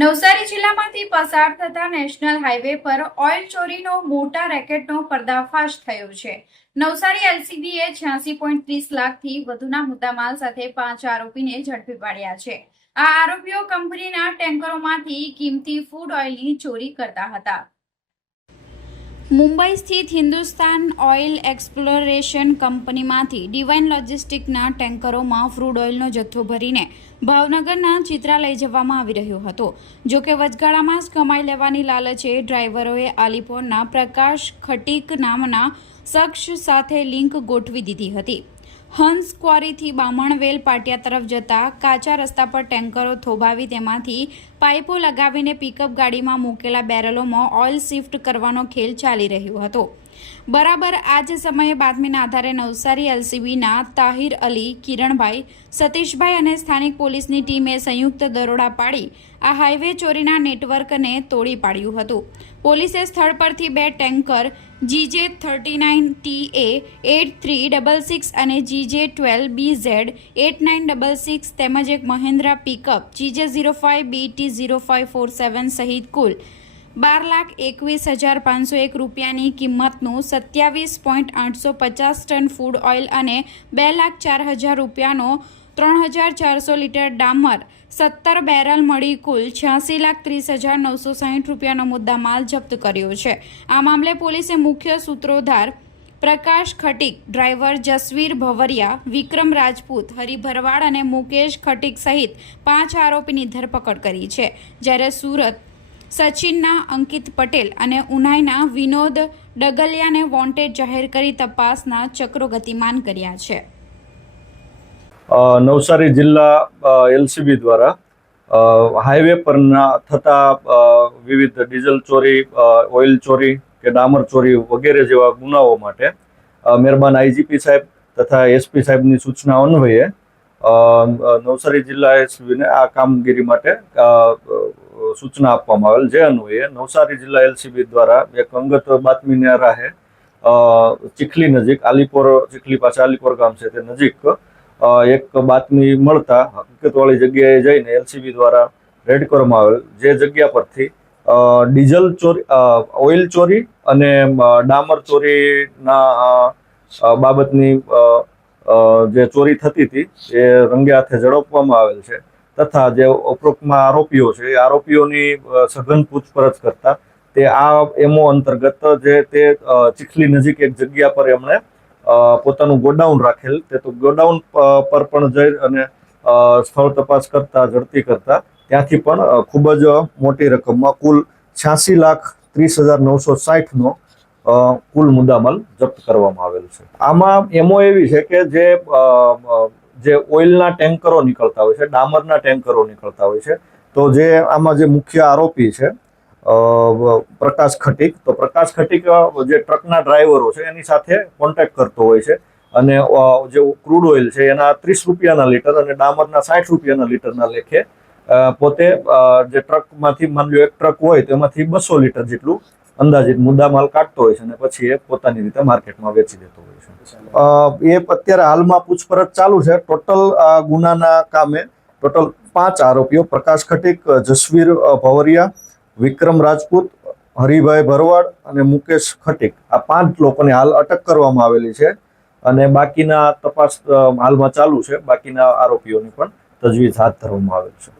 નવસારી જિલ્લામાંથી પસાર થતા નેશનલ હાઈવે પર ઓઇલ ચોરીનો મોટા રેકેટનો પર્દાફાશ થયો છે। નવસારી એલસીબીએ 86.30 લાખથી વધુના મુદ્દામાલ સાથે 5 આરોપીને ઝડપી પાડ્યા છે। આ આરોપીઓ કંપનીના ટેન્કરોમાંથી કિંમતી ફૂડ ઓઇલની ચોરી કરતા હતા। મુંબઈ સ્થિત હિન્દુસ્તાન ઓઇલ એક્સપ્લોરેશન કંપનીમાંથી ડિવાઇન લોજિસ્ટિકના ટેન્કરોમાં ક્રૂડ ઓઇલનો જથ્થો ભરીને ભાવનગરના ચિત્રા લઈ જવામાં આવી રહ્યો હતો। જો કે વચગાળામાં જ કમાઈ લેવાની લાલચે ડ્રાઈવરોએ આલીપોરના પ્રકાશ ખટીક નામના શખ્સ સાથે લિંક ગોઠવી દીધી હતી। હંસ ક્વોરીથી બામણવેલ પાટિયા તરફ જતા કાચા રસ્તા પર ટેન્કરો થોભાવી તેમાંથી પાઇપો લગાવીને પિકઅપ ગાડીમાં મૂકેલા બેરલોમાં ઓઇલ શિફ્ટ કરવાનો ખેલ ચાલી રહ્યો હતો। બરાબર આ જ સમયે બાતમીના આધારે નવસારી એલસીબીના તાહિર અલી, કિરણભાઈ, સતીશભાઈ અને સ્થાનિક પોલીસની ટીમે સંયુક્ત દરોડા પાડી આ હાઈવે ચોરીના નેટવર્કને તોડી પાડ્યું હતું। પોલીસે સ્થળ પરથી 2 ટેન્કર GJ39TA 8366 અને GJ12BZ 8966 તેમજ એક મહિન્દ્રા પિકઅપ GJ05BT0547 સહિત કુલ 12,21,501 રૂપિયાની કિંમતનું 27.850 ટન ફૂડ ઓઇલ અને 2,04,000 રૂપિયાનો 3,400 લીટર ડામર 17 બેરલ મળી કુલ 86,30,960 રૂપિયાનો મુદ્દામાલ જપ્ત કર્યો છે। આ મામલે પોલીસે મુખ્ય સૂત્રોધાર પ્રકાશ ખટીક, ડ્રાઈવર જસવીર ભવરિયા, વિક્રમ રાજપૂત, હરિ ભરવાડ અને મુકેશ ખટીક સહિત 5 આરોપીની ધરપકડ કરી છે। જ્યારે સુરત સચિનના અંકિત પટેલ અને ઉનાઈના વિનોદ ડગલિયાને વોન્ટેડ જાહેર કરી તપાસના ચક્રો ગતિમાન કર્યા છે। નવસારી જિલ્લા એલસીબી દ્વારા હાઈવે પરના થતા વિવિધ ડીઝલ ચોરી, ઓઇલ ચોરી કે ડામર ચોરી વગેરે જેવા ગુનાઓ માટે મહેરબાન આઈજીપી સાહેબ તથા એસપી સાહેબની સૂચના અન્વયે નવસારી જિલ્લા એસપીને આ કામગીરી માટે સૂચના આપવામાં આવેલ। જે અન્વયે નવસારી જિલ્લા એલસીબી દ્વારા એક અંગત બાતમીના રાહે ચીખલી નજીક ચીખલી પાસે આલીપોર ગામ છે તે નજીક એક બાતમી મળતા હકીકતવાળી જગ્યાએ જઈને એલસીબી દ્વારા રેડ કરવામાં આવેલ। જે જગ્યા પરથી ડીઝલ ચોરી, ઓઇલ ચોરી અને ડામર ચોરીના બાબતની જે ચોરી થતી હતી એ રંગે હાથે ઝડપવામાં આવેલ છે તથા જે ઉપરોક્તમાં આરોપીઓ છે એ આરોપીઓની સઘન પૂછપરછ કરતા તે આ એમઓ અંતર્ગત જે તે ચીખલી નજીક એક જગ્યા પર એમણે પોતાનું ગોડાઉન રાખેલ, તે તો ગોડાઉન પર પણ જઈ અને સ્થળ તપાસ કરતા, ઝડપી કરતા ત્યાંથી પણ ખૂબ જ મોટી રકમમાં કુલ 86,30,960નો કુલ મુદ્દામાલ જપ્ત કરવામાં આવેલ છે। આમાં એમો એવી છે કે જે ઓઇલના ટેન્કરો નીકળતા હોય છે, ડામરના ટેન્કરો નીકળતા હોય છે, તો જે આમાં જે મુખ્ય આરોપી છે પ્રકાશ ખટીક, તો પ્રકાશ ખટીક જે ટ્રકના ડ્રાઈવરો છે એની સાથે કોન્ટેક્ટ કરતો હોય છે અને જે ક્રૂડ ઓઇલ છે એના 30 રૂપિયાના લીટર અને ડામરના 60 રૂપિયાના લીટરના લેખે પોતે જે ટ્રકમાંથી, માન લો એક ટ્રક હોય તો એમાંથી 200 લીટર જેટલું અંદાજિત મુદ્દામાલ કાઢતો હોય છે અને પછી એ પોતાની રીતે માર્કેટમાં વેચી દેતો હોય છે। એ અત્યારે હાલમાં પૂછપરછ ચાલુ છે। ટોટલ ગુનાના કામે ટોટલ 5 આરોપીઓ પ્રકાશ ખટીક, જસવીર ભવરિયા, વિક્રમ રાજપૂત, હરિભાઈ ભરવાડ અને મુકેશ ખટીક, આ 5 લોકોને હાલ અટક કરવામાં આવેલી છે અને બાકીના તપાસ હાલમાં ચાલુ છે। બાકીના આરોપીઓની પણ તજવીજ હાથ ધરવામાં આવેલ છે।